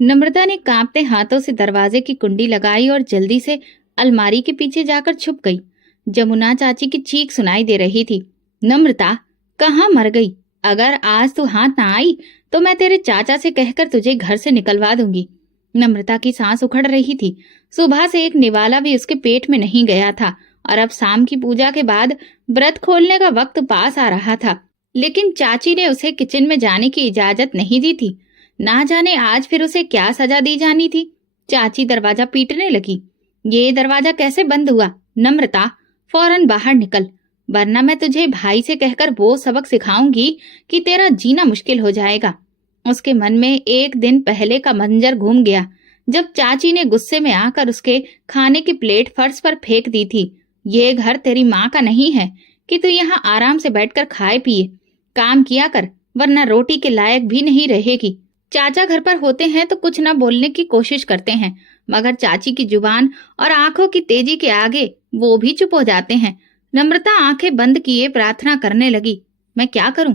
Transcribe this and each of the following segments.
नम्रता ने कांपते हाथों से दरवाजे की कुंडी लगाई और जल्दी से अलमारी के पीछे जाकर छुप गई। जमुना चाची की चीख सुनाई दे रही थी, नम्रता कहाँ मर गई? अगर आज तू हाथ ना आई तो मैं तेरे चाचा से कहकर तुझे घर से निकलवा दूंगी। नम्रता की सांस उखड़ रही थी। सुबह से एक निवाला भी उसके पेट में नहीं गया था और अब शाम की पूजा के बाद व्रत खोलने का वक्त पास आ रहा था, लेकिन चाची ने उसे किचन में जाने की इजाजत नहीं दी थी। ना जाने आज फिर उसे क्या सजा दी जानी थी। चाची दरवाजा पीटने लगी, ये दरवाजा कैसे बंद हुआ? नम्रता फौरन बाहर निकल, वरना मैं तुझे भाई से कहकर वो सबक सिखाऊंगी कि तेरा जीना मुश्किल हो जाएगा। उसके मन में एक दिन पहले का मंजर घूम गया, जब चाची ने गुस्से में आकर उसके खाने की प्लेट फर्श पर फेंक दी थी। ये घर तेरी माँ का नहीं है कि तू यहाँ आराम से बैठकर खाए पिए, काम किया कर, वरना रोटी के लायक भी नहीं रहेगी। चाचा घर पर होते हैं तो कुछ न बोलने की कोशिश करते हैं, मगर चाची की जुबान और आंखों की तेजी के आगे वो भी चुप हो जाते हैं। नम्रता आंखें बंद किए प्रार्थना करने लगी, मैं क्या करूं,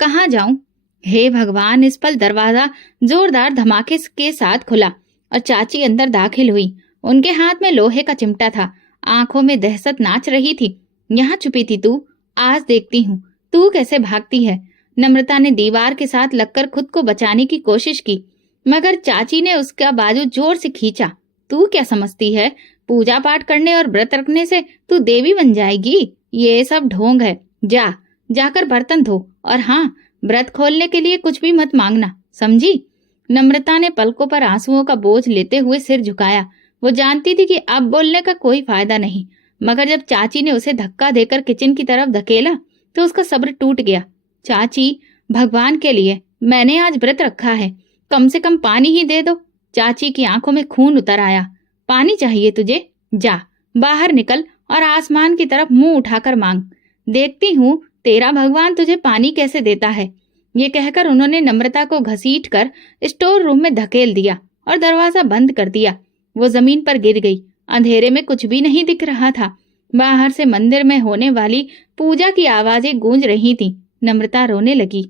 कहाँ जाऊं? हे भगवान! इस पल दरवाजा जोरदार धमाके के साथ खुला और चाची अंदर दाखिल हुई। उनके हाथ में लोहे का चिमटा था, आंखों में दहशत नाच रही थी। यहाँ छुपी थी तू, आज देखती हूँ तू कैसे भागती है। नम्रता ने दीवार के साथ लगकर खुद को बचाने की कोशिश की, मगर चाची ने उसका बाजू जोर से खींचा। तू क्या समझती है, पूजा पाठ करने और व्रत रखने से तू देवी बन जाएगी? ये सब ढोंग है। जाकर बर्तन धो, और हाँ, व्रत खोलने के लिए कुछ भी मत मांगना, समझी? नम्रता ने पलकों पर आंसुओं का बोझ लेते हुए सिर झुकाया। वो जानती थी कि अब बोलने का कोई फायदा नहीं, मगर जब चाची ने उसे धक्का देकर किचन की तरफ धकेला तो उसका सब्र टूट गया। चाची, भगवान के लिए मैंने आज व्रत रखा है, कम से कम पानी ही दे दो। चाची की आंखों में खून उतर आया। पानी चाहिए तुझे? जा बाहर निकल और आसमान की तरफ मुंह उठाकर मांग, देखती हूँ तेरा भगवान तुझे पानी कैसे देता है। ये कहकर उन्होंने नम्रता को घसीट कर स्टोर रूम में धकेल दिया और दरवाजा बंद कर दिया। वो जमीन पर गिर गई। अंधेरे में कुछ भी नहीं दिख रहा था। बाहर से मंदिर में होने वाली पूजा की आवाजें गूंज रही थी। नम्रता रोने लगी,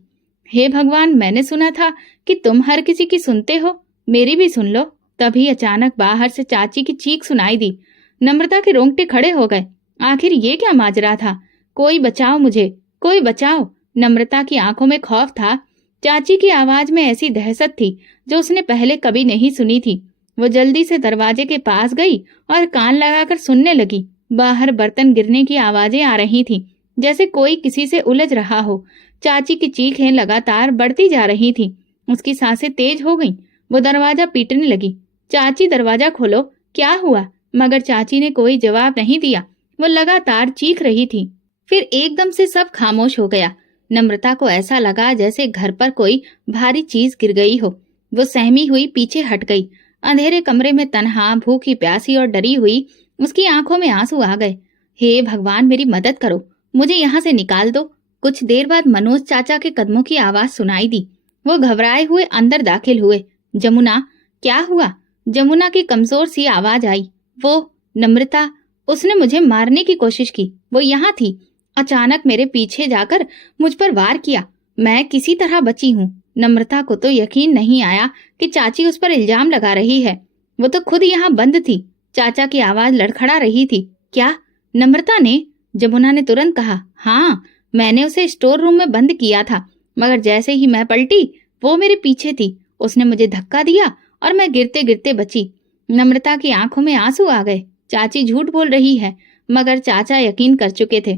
हे भगवान, मैंने सुना था कि तुम हर किसी की सुनते हो, मेरी भी सुन लो। तभी अचानक बाहर से चाची की चीख सुनाई दी। नम्रता के रोंगटे खड़े हो गए। आखिर ये क्या माजरा था? कोई बचाओ मुझे, कोई बचाओ। नम्रता की आंखों में खौफ था। चाची की आवाज में ऐसी दहशत थी जो उसने पहले कभी नहीं सुनी थी। वो जल्दी से दरवाजे के पास गई और कान लगाकर सुनने लगी। बाहर बर्तन गिरने की आवाजें आ रही थी, जैसे कोई किसी से उलझ रहा हो। चाची की चीखें लगातार बढ़ती जा रही थी। उसकी सांसें तेज हो गईं। वो दरवाजा पीटने लगी, चाची दरवाजा खोलो, क्या हुआ? मगर चाची ने कोई जवाब नहीं दिया। वो लगातार चीख रही थी। फिर एकदम से सब खामोश हो गया। नम्रता को ऐसा लगा जैसे घर पर कोई भारी चीज गिर गई हो। वो सहमी हुई पीछे हट गई। अंधेरे कमरे में तन्हा, भूखी, प्यासी और डरी हुई उसकी आंखों में आंसू आ गए। हे भगवान, मेरी मदद करो, मुझे यहाँ से निकाल दो। कुछ देर बाद मनोज चाचा के कदमों की आवाज सुनाई दी। वो घबराए हुए अंदर दाखिल हुए। जमुना, क्या हुआ? जमुना की कमजोर सी आवाज आई। वो नम्रता, उसने मुझे मारने की कोशिश की। वो यहाँ थी, अचानक मेरे पीछे जाकर मुझ पर वार किया। मैं किसी तरह बची हूँ। नम्रता को तो यकीन नहीं आया कि चाची उस पर इल्जाम लगा रही है। वो तो खुद यहाँ बंद थी। चाचा की आवाज लड़खड़ा रही थी। क्या? नम्रता ने? जमुना ने तुरंत कहा। हाँ, मैंने उसे स्टोर रूम में बंद किया था, मगर जैसे ही मैं पलटी वो मेरे पीछे थी। उसने मुझे धक्का दिया और मैं गिरते गिरते बची। नम्रता की आंखों में आंसू आ गए। चाची झूठ बोल रही है, मगर चाचा यकीन कर चुके थे।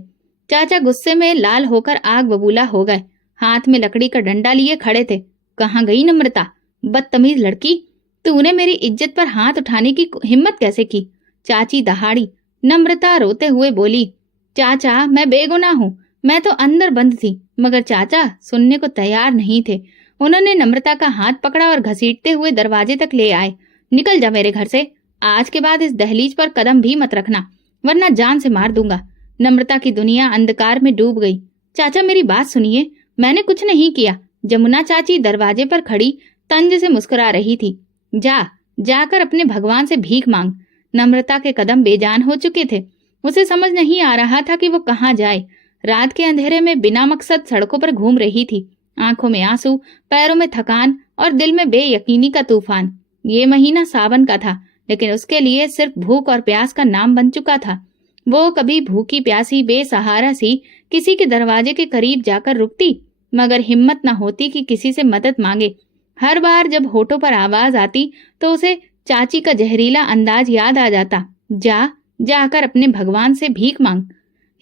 चाचा गुस्से में लाल होकर आग बबूला हो गए। हाथ में लकड़ी का डंडा लिए खड़े थे। कहाँ गई नम्रता? बदतमीज लड़की, तूने मेरी इज्जत पर हाथ उठाने की हिम्मत कैसे की? चाची दहाड़ी। नम्रता रोते हुए बोली, चाचा, मैं बेगुनाह हूँ, मैं तो अंदर बंद थी। मगर चाचा सुनने को तैयार नहीं थे। उन्होंने नम्रता का हाथ पकड़ा और घसीटते हुए दरवाजे तक ले आए। निकल जा मेरे घर से। आज के बाद इस दहलीज पर कदम भी मत रखना, वरना जान से मार दूंगा। नम्रता की दुनिया अंधकार में डूब गई। चाचा, मेरी बात सुनिए, मैंने कुछ नहीं किया। जमुना चाची दरवाजे पर खड़ी तंज से मुस्कुरा रही थी। जाकर अपने भगवान से भीख मांग। नम्रता के कदम बेजान हो चुके थे। उसे समझ नहीं आ रहा था कि वो कहाँ जाए। रात के अंधेरे में बिना मकसद सड़कों पर घूम रही थी। आंखों में आंसू, पैरों में थकान और दिल में बेयकीनी का तूफान। ये महीना सावन का था, लेकिन उसके लिए सिर्फ भूख और प्यास का नाम बन चुका था। वो कभी भूखी प्यासी बेसहारा सी किसी के दरवाजे के करीब जाकर रुकती, मगर हिम्मत न होती कि किसी से मदद मांगे। हर बार जब होठों पर आवाज आती तो उसे चाची का जहरीला अंदाज याद आ जाता, जाकर अपने भगवान से भीख मांग।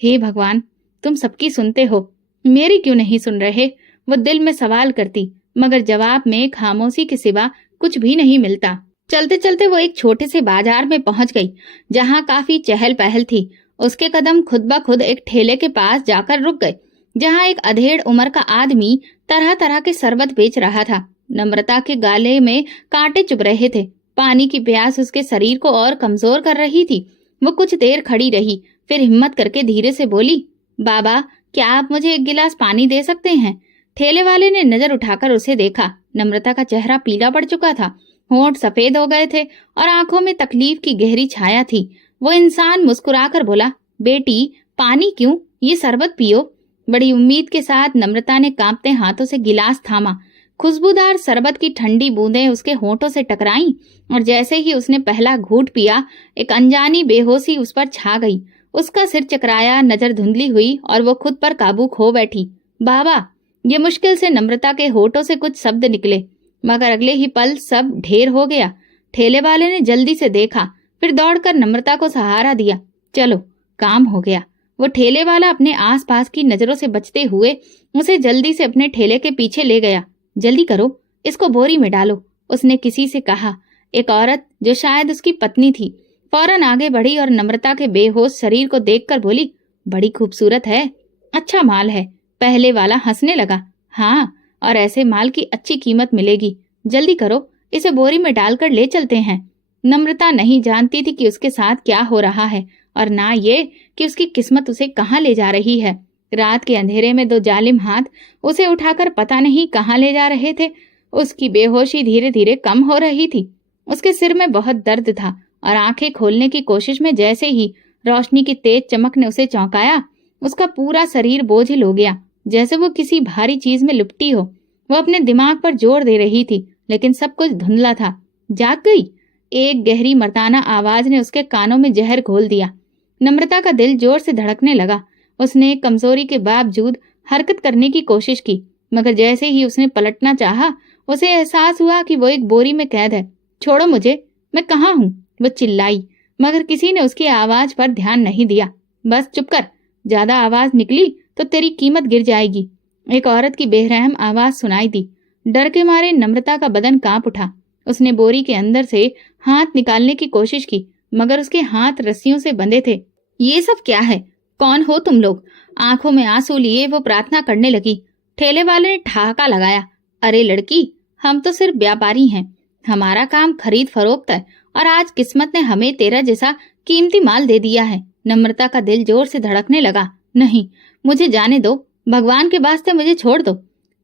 हे भगवान, तुम सबकी सुनते हो, मेरी क्यों नहीं सुन रहे? वो दिल में सवाल करती, मगर जवाब में खामोशी के सिवा कुछ भी नहीं मिलता। चलते चलते वो एक छोटे से बाजार में पहुंच गई, जहां काफी चहल पहल थी। उसके कदम खुद ब खुद एक ठेले के पास जाकर रुक गए, जहां एक अधेड़ उम्र का आदमी तरह तरह के शरबत बेच रहा था। नम्रता के गाले में कांटे चुभ रहे थे। पानी की प्यास उसके शरीर को और कमजोर कर रही थी। वो कुछ देर खड़ी रही, फिर हिम्मत करके धीरे से बोली, बाबा, क्या आप मुझे एक गिलास पानी दे सकते हैं? ठेले वाले ने नजर उठाकर उसे देखा। नम्रता का चेहरा पीला पड़ चुका था, होंठ सफेद हो गए थे और आंखों में तकलीफ की गहरी छाया थी। वो इंसान मुस्कुराकर बोला, बेटी, पानी क्यों, ये शरबत पियो। बड़ी उम्मीद के साथ नम्रता ने कांपते हाथों से गिलास थामा। खुशबूदार शरबत की ठंडी बूंदें उसके होंठों से टकराईं और जैसे ही उसने पहला घूंट पिया, एक अनजानी बेहोशी उस पर छा गई। उसका सिर चकराया, नजर धुंधली हुई और वो खुद पर काबू खो बैठी। बाबा, ये मुश्किल से नम्रता के होठों से कुछ शब्द निकले, मगर अगले ही पल सब ढेर हो गया। ठेले वाले ने जल्दी से देखा, फिर दौड़कर नम्रता को सहारा दिया। चलो, काम हो गया। वो ठेले वाला अपने आसपास की नजरों से बचते हुए उसे जल्दी से अपने ठेले के पीछे ले गया। जल्दी करो, इसको बोरी में डालो, उसने किसी से कहा। एक औरत, जो शायद उसकी पत्नी थी, फौरन आगे बढ़ी और नम्रता के बेहोश शरीर को देखकर बोली, बड़ी खूबसूरत है, अच्छा माल है। पहले वाला हंसने लगा। हाँ, और ऐसे माल की अच्छी कीमत मिलेगी। जल्दी करो, इसे बोरी में डालकर ले चलते हैं। नम्रता नहीं जानती थी कि उसके साथ क्या हो रहा है और ना ये कि उसकी किस्मत उसे कहाँ ले जा रही है। रात के अंधेरे में दो जालिम हाथ उसे उठाकर पता नहीं कहाँ ले जा रहे थे। उसकी बेहोशी धीरे धीरे कम हो रही थी। उसके सिर में बहुत दर्द था और आंखें खोलने की कोशिश में जैसे ही रोशनी की तेज चमक ने उसे चौंकाया, उसका पूरा शरीर बोझिल हो गया, जैसे वो किसी भारी चीज में लिपटी हो। वो अपने दिमाग पर जोर दे रही थी, लेकिन सब कुछ धुंधला था। जाग गई, एक गहरी मर्दाना आवाज ने उसके कानों में जहर घोल दिया। नम्रता का दिल जोर से धड़कने लगा। उसने कमजोरी के बावजूद हरकत करने की कोशिश की, मगर जैसे ही उसने पलटना चाहा, उसे एहसास हुआ कि वो एक बोरी में कैद है। छोड़ो मुझे, मैं कहाँ हूँ? वो चिल्लाई, मगर किसी ने उसकी आवाज पर ध्यान नहीं दिया। बस चुप कर, ज्यादा आवाज निकली तो तेरी कीमत गिर जाएगी। एक औरत की बेरहम आवाज सुनाई दी। डर के मारे नम्रता का बदन कांप उठा। उसने बोरी के अंदर से हाथ निकालने की कोशिश की, मगर उसके हाथ रस्सियों से बंधे थे। ये सब क्या है? कौन हो तुम लोग? आंखों में आंसू लिए वो प्रार्थना करने लगी। ठेले वाले ने ठहाका लगाया, अरे लड़की, हम तो सिर्फ व्यापारी हैं, हमारा काम खरीद फरोख्त है और आज किस्मत ने हमें तेरा जैसा कीमती माल दे दिया है। नम्रता का दिल जोर से धड़कने लगा। नहीं, मुझे जाने दो, भगवान के वास्ते मुझे छोड़ दो।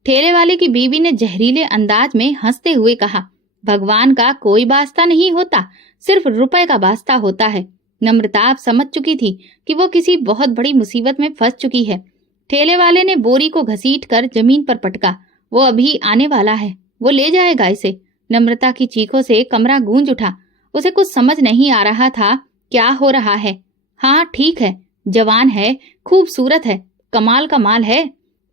ठेले वाले की बीवी ने जहरीले अंदाज में हंसते हुए कहा, भगवान का कोई वास्ता नहीं होता, सिर्फ रुपए का वास्ता होता है। नम्रता अब समझ चुकी थी कि वो किसी बहुत बड़ी मुसीबत में फंस चुकी है। ठेले वाले ने बोरी को घसीट कर जमीन पर पटका। वो अभी आने वाला है, वो ले जाएगा इसे। नम्रता की चीखों से कमरा गूंज उठा। उसे कुछ समझ नहीं आ रहा था क्या हो रहा है। हाँ ठीक है, जवान है, खूबसूरत है, कमाल का माल है।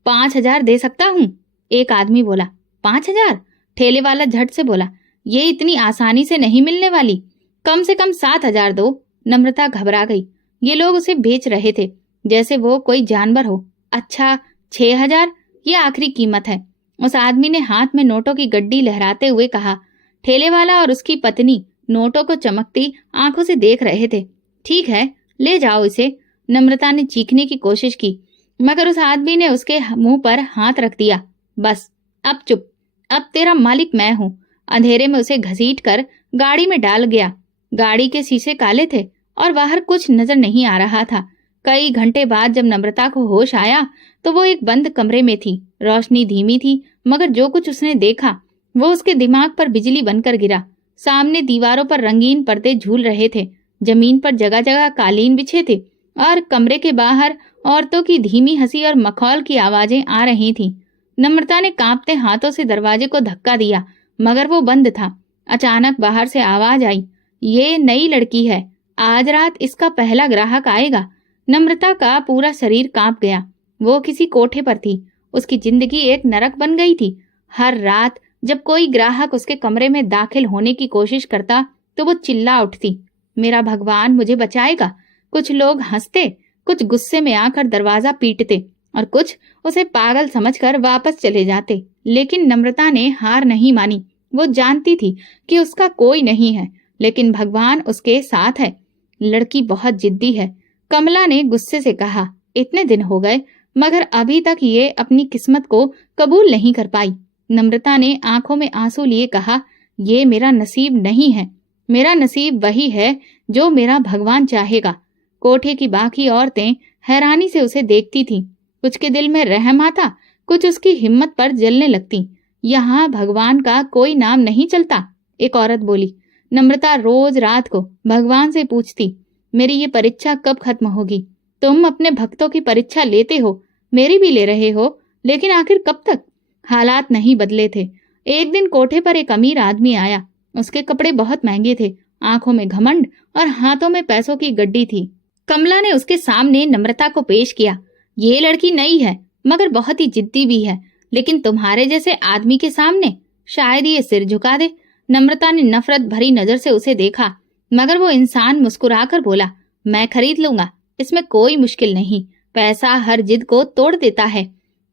5,000 दे सकता हूँ, एक आदमी बोला। 5,000? ठेले वाला झट से बोला, ये इतनी आसानी से नहीं मिलने वाली, कम से कम 7,000 दो। नम्रता घबरा गई। ये लोग उसे बेच रहे थे जैसे वो कोई जानवर हो। अच्छा, 6,000? ये आखिरी कीमत है, उस आदमी ने हाथ में नोटों की गड्डी लहराते हुए कहा। ठेले वाला और उसकी पत्नी नोटों को चमकती आंखों से देख रहे थे। ठीक है, ले जाओ इसे। नम्रता ने चीखने की कोशिश की, मगर उस आदमी ने उसके मुंह पर हाथ रख दिया। बस, अब चुप, अब तेरा मालिक मैं हूँ। अंधेरे में उसे घसीट कर गाड़ी में डाल गया। गाड़ी के शीशे काले थे और बाहर कुछ नजर नहीं आ रहा था। कई घंटे बाद जब नम्रता को होश आया तो वो एक बंद कमरे में थी। रोशनी धीमी थी, मगर जो कुछ उसने देखा वो उसके दिमाग पर बिजली बनकर गिरा। सामने दीवारों पर रंगीन पर्दे झूल रहे थे, जमीन पर जगह जगह कालीन बिछे थे और कमरे के बाहर औरतों की धीमी हंसी और मखौल की आवाजें आ रही थीं। नम्रता ने कांपते हाथों से दरवाजे को धक्का दिया, मगर वो बंद था। अचानक बाहर से आवाज आई, ये नई लड़की है, आज रात इसका पहला ग्राहक आएगा। नम्रता का पूरा शरीर कांप गया। वो किसी कोठे पर थी, उसकी जिंदगी एक नरक बन गई थी। हर रात जब कोई ग्राहक उसके कमरे में दाखिल होने की कोशिश करता तो वो चिल्ला उठती, मेरा भगवान मुझे बचाएगा। कुछ लोग हंसते, कुछ गुस्से में आकर दरवाजा पीटते और कुछ उसे पागल समझकर वापस चले जाते। लेकिन नम्रता ने हार नहीं मानी। वो जानती थी कि उसका कोई नहीं है, लेकिन भगवान उसके साथ है। लड़की बहुत जिद्दी है, कमला ने गुस्से से कहा। इतने दिन हो गए मगर अभी तक ये अपनी किस्मत को कबूल नहीं कर पाई। नम्रता ने आंखों में आंसू लिए कहा, ये मेरा नसीब नहीं है, मेरा नसीब वही है जो मेरा भगवान चाहेगा। कोठे की बाकी औरतें हैरानी से उसे देखती थीं। कुछ के दिल में रहम आता, कुछ उसकी हिम्मत पर जलने लगती। यहाँ भगवान का कोई नाम नहीं चलता, एक औरत बोली। नम्रता रोज रात को भगवान से पूछती, मेरी ये परीक्षा कब खत्म होगी? तुम अपने भक्तों की परीक्षा लेते हो, मेरी भी ले रहे हो, लेकिन आखिर कब तक? हालात नहीं बदले थे। एक दिन कोठे पर एक अमीर आदमी आया। उसके कपड़े बहुत महंगे थे, आंखों में घमंड और हाथों में पैसों की गड्डी थी। कमला ने उसके सामने नम्रता को पेश किया। ये लड़की नई है मगर बहुत ही जिद्दी भी है, लेकिन तुम्हारे जैसे आदमी के सामने शायद ये सिर झुका दे। नम्रता ने नफरत भरी नजर से उसे देखा, मगर वो इंसान मुस्कुराकर बोला, मैं खरीद लूंगा, इसमें कोई मुश्किल नहीं, पैसा हर जिद को तोड़ देता है।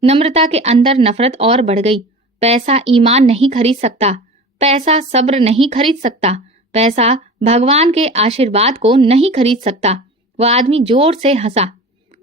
नम्रता के अंदर नफरत और बढ़ गई। पैसा ईमान नहीं खरीद सकता, पैसा सब्र नहीं खरीद सकता, पैसा भगवान के आशीर्वाद को नहीं खरीद सकता। वह आदमी जोर से हंसा।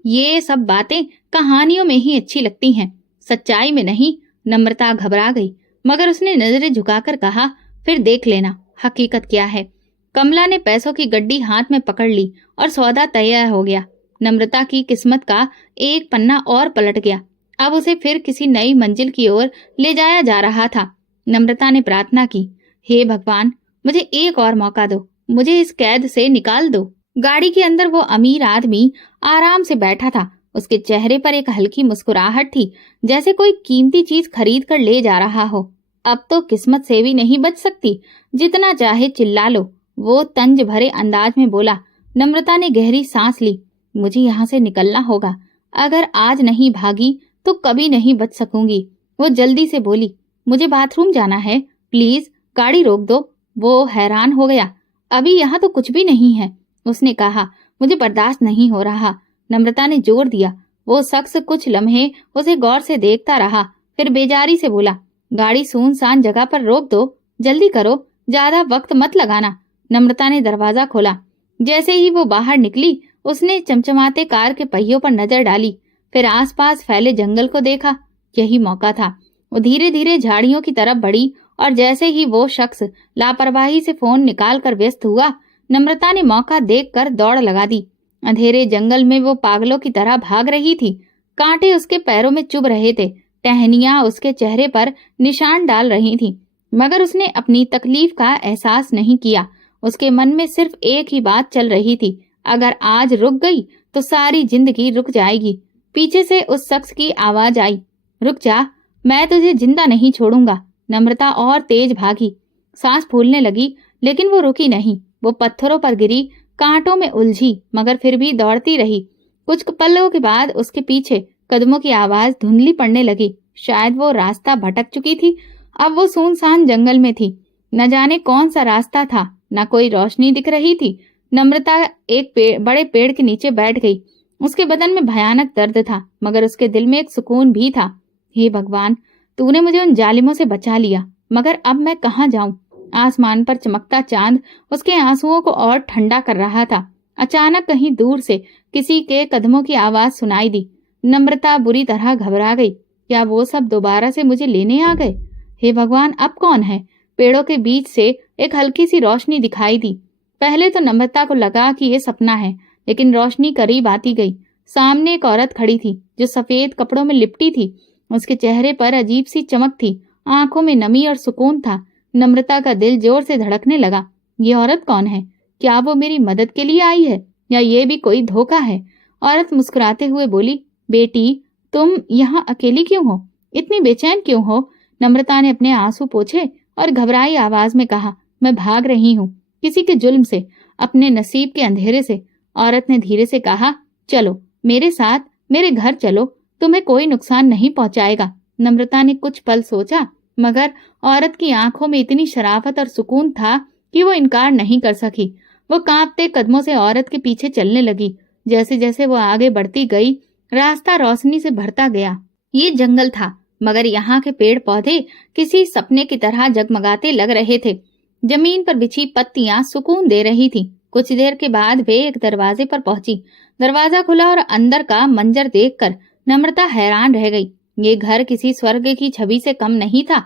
ये सब बातें कहानियों में ही अच्छी लगती हैं, सच्चाई में नहीं। नम्रता घबरा गई, मगर उसने नजरें झुकाकर कहा, फिर देख लेना हकीकत क्या है। कमला ने पैसों की गड्डी हाथ में पकड़ ली और सौदा तैयार हो गया। नम्रता की किस्मत का एक पन्ना और पलट गया। अब उसे फिर किसी नई मंजिल की ओर ले जाया जा रहा था। नम्रता ने प्रार्थना की, हे भगवान, मुझे एक और मौका दो, मुझे इस कैद से निकाल दो। गाड़ी के अंदर वो अमीर आदमी आराम से बैठा था। उसके चेहरे पर एक हल्की मुस्कुराहट थी, जैसे कोई कीमती चीज खरीद कर ले जा रहा हो। अब तो किस्मत से भी नहीं बच सकती, जितना चाहे चिल्ला लो, वो तंज भरे अंदाज में बोला। नम्रता ने गहरी सांस ली। मुझे यहाँ से निकलना होगा, अगर आज नहीं भागी तो कभी नहीं बच सकूंगी। वो जल्दी से बोली, मुझे बाथरूम जाना है, प्लीज गाड़ी रोक दो। वो हैरान हो गया, अभी यहाँ तो कुछ भी नहीं है। उसने कहा, मुझे बर्दाश्त नहीं हो रहा। नम्रता ने जोर दिया। वो शख्स कुछ लम्हे उसे गौर से देखता रहा, फिर बेजारी से बोला, गाड़ी सुनसान जगह पर रोक दो, जल्दी करो, ज्यादा वक्त मत लगाना। नम्रता ने दरवाजा खोला। जैसे ही वो बाहर निकली, उसने चमचमाते कार के पहियों पर नजर डाली, फिर आसपास फैले जंगल को देखा। यही मौका था। वो धीरे धीरे झाड़ियों की तरफ बढ़ी और जैसे ही वो शख्स लापरवाही से फोन निकाल कर व्यस्त हुआ, नम्रता ने मौका देखकर दौड़ लगा दी। अंधेरे जंगल में वो पागलों की तरह भाग रही थी। कांटे उसके पैरों में चुभ रहे थे, टहनियां उसके चेहरे पर निशान डाल रही थीं, मगर उसने अपनी तकलीफ का एहसास नहीं किया। उसके मन में सिर्फ एक ही बात चल रही थी, अगर आज रुक गई तो सारी जिंदगी रुक जाएगी। पीछे से उस शख्स की आवाज आई, रुक जा, मैं तुझे जिंदा नहीं छोड़ूंगा। नम्रता और तेज भागी, सांस फूलने लगी, लेकिन वो रुकी नहीं। वो पत्थरों पर गिरी, कांटों में उलझी, मगर फिर भी दौड़ती रही। कुछ पलों के बाद उसके पीछे कदमों की आवाज धुंधली पड़ने लगी। शायद वो रास्ता भटक चुकी थी। अब वो सुनसान जंगल में थी। न जाने कौन सा रास्ता था, न कोई रोशनी दिख रही थी। नम्रता एक बड़े पेड़ के नीचे बैठ गई। उसके बदन में भयानक दर्द था, मगर उसके दिल में एक सुकून भी था। हे भगवान, तूने मुझे उन जालिमों से बचा लिया, मगर अब मैं कहाँ जाऊं? आसमान पर चमकता चांद उसके आंसुओं को और ठंडा कर रहा था। अचानक कहीं दूर से किसी के कदमों की आवाज सुनाई दी। नम्रता बुरी तरह घबरा गई। क्या वो सब दोबारा से मुझे लेने आ गए? हे भगवान, अब कौन है? पेड़ों के बीच से एक हल्की सी रोशनी दिखाई दी। पहले तो नम्रता को लगा कि ये सपना है, लेकिन रोशनी करीब आती गई। सामने एक औरत खड़ी थी जो सफेद कपड़ों में लिपटी थी। उसके चेहरे पर अजीब सी चमक थी, आंखों में नमी और सुकून था। नम्रता का दिल जोर से धड़कने लगा। ये औरत कौन है? क्या वो मेरी मदद के लिए आई है, या ये भी कोई धोखा है? औरत मुस्कुराते हुए बोली, बेटी, तुम यहाँ अकेली क्यों हो? इतनी बेचैन क्यों हो? नम्रता ने अपने आंसू पोंछे और घबराई आवाज में कहा। मैं भाग रही हूँ, किसी के जुल्म से, अपने नसीब के अंधेरे से। औरत ने धीरे से कहा, चलो मेरे साथ, मेरे घर चलो, तुम्हें कोई नुकसान नहीं पहुंचाएगा। नम्रता ने कुछ पल सोचा, मगर औरत की आंखों में इतनी शराफत और सुकून था कि वो इनकार नहीं कर सकी। वो कांपते कदमों से औरत के पीछे चलने लगी। जैसे जैसे वो आगे बढ़ती गई, रास्ता रोशनी से भरता गया। ये जंगल था, मगर यहाँ के पेड़ पौधे किसी सपने की तरह जगमगाते लग रहे थे। जमीन पर बिछी पत्तियां सुकून दे रही थी। कुछ देर के बाद वे एक दरवाजे पर पहुंची। दरवाजा खुला और अंदर का मंजर देखकर नम्रता हैरान रह गई। ये घर किसी स्वर्ग की छवि से कम नहीं था।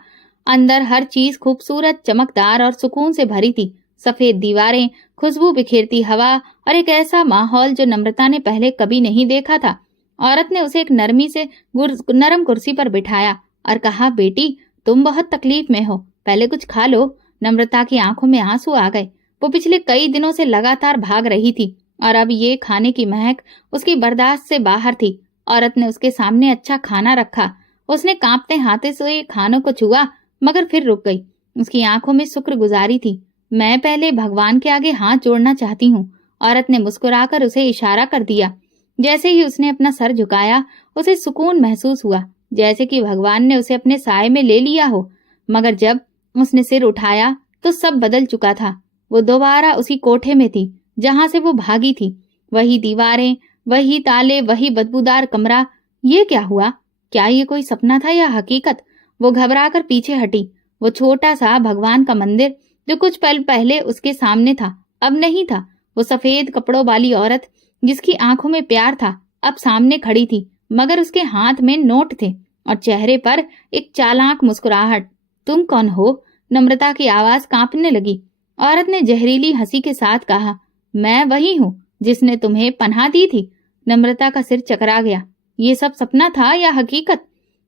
अंदर हर चीज खूबसूरत, चमकदार और सुकून से भरी थी। सफेद दीवारें, खुशबू बिखेरती हवा और एक ऐसा माहौल जो नम्रता ने पहले कभी नहीं देखा था। औरत ने उसे एक नरम कुर्सी पर बिठाया और कहा, बेटी तुम बहुत तकलीफ में हो, पहले कुछ खा लो। नम्रता की आंखों में आंसू आ गए। वो पिछले कई दिनों से लगातार भाग रही थी और अब ये खाने की महक उसकी बर्दाश्त से बाहर थी। औरत ने उसके सामने अच्छा खाना रखा। उसने कांपते हाथों से खानों को छुआ, मगर फिर रुक गई। उसकी आंखों में शुक्रगुजारी थी। मैं पहले भगवान के आगे हाथ जोड़ना चाहती हूँ। औरत ने मुस्कुराकर उसे इशारा कर दिया। जैसे ही उसने अपना सर झुकाया, उसे सुकून महसूस हुआ, जैसे कि भगवान ने उसे अपने साए में ले लिया हो। मगर जब उसने सिर उठाया तो सब बदल चुका था। वो दोबारा उसी कोठे में थी जहां से वो भागी थी। वही दीवारें, वही ताले, वही बदबूदार कमरा। ये क्या हुआ? क्या ये कोई सपना था या हकीकत? वो घबराकर पीछे हटी। वो छोटा सा भगवान का मंदिर जो कुछ पल पहले उसके सामने था, अब नहीं था। वो सफेद कपड़ों वाली औरत जिसकी आंखों में प्यार था, अब सामने खड़ी थी, मगर उसके हाथ में नोट थे और चेहरे पर एक चालाक मुस्कुराहट। तुम कौन हो? नम्रता की आवाज कांपने लगी। औरत ने जहरीली हंसी के साथ कहा, मैं वही हूँ जिसने तुम्हें पनाह दी थी। नम्रता का सिर चकरा गया। ये सब सपना था या हकीकत?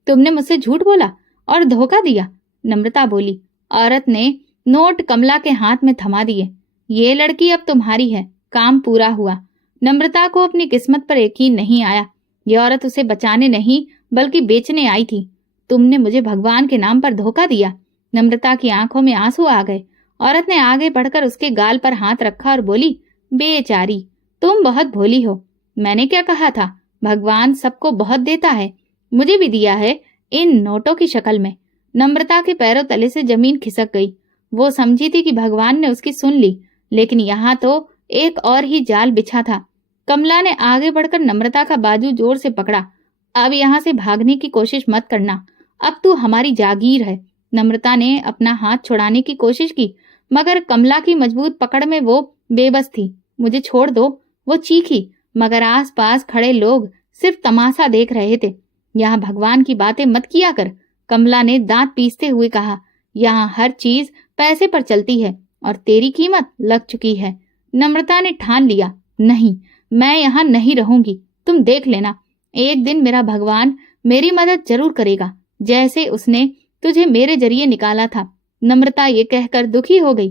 तुमने मुझसे झूठ बोला और धोखा दिया। नम्रता बोली। औरत ने नोट कमला के हाथ में थमा दिए। ये लड़की अब तुम्हारी है। काम पूरा हुआ। नम्रता को अपनी किस्मत पर यकीन नहीं आया। ये औरत उसे बचाने नहीं बल्कि बेचने आई थी। तुमने मुझे भगवान के नाम पर धोखा दिया। नम्रता की आंखों में आंसू आ गए। औरत ने आगे बढ़कर उसके गाल पर हाथ रखा और बोली, बेचारी, तुम बहुत भोली हो। मैंने क्या कहा था? भगवान सबको बहुत देता है, मुझे भी दिया है, इन नोटों की शक्ल में। नम्रता के पैरों तले से जमीन खिसक गई। वो समझी थी कि भगवान ने उसकी सुन ली, लेकिन यहाँ तो एक और ही जाल बिछा था। कमला ने आगे बढ़कर नम्रता का बाजू जोर से पकड़ा। अब यहाँ से भागने की कोशिश मत करना, अब तू हमारी जागीर है। नम्रता ने अपना हाथ छुड़ाने की कोशिश की, मगर कमला की मजबूत पकड़ में वो बेबस थी। मुझे छोड़ दो, वो चीखी, मगर आसपास खड़े लोग सिर्फ तमाशा देख रहे थे। यहाँ भगवान की बातें मत किया कर, कमला ने दांत पीसते हुए कहा। यहाँ हर चीज पैसे पर चलती है और तेरी कीमत लग चुकी है। नम्रता ने ठान लिया, नहीं, मैं यहाँ नहीं रहूंगी। तुम देख लेना, एक दिन मेरा भगवान मेरी मदद जरूर करेगा, जैसे उसने तुझे मेरे जरिए निकाला था। नम्रता ये कहकर दुखी हो गई।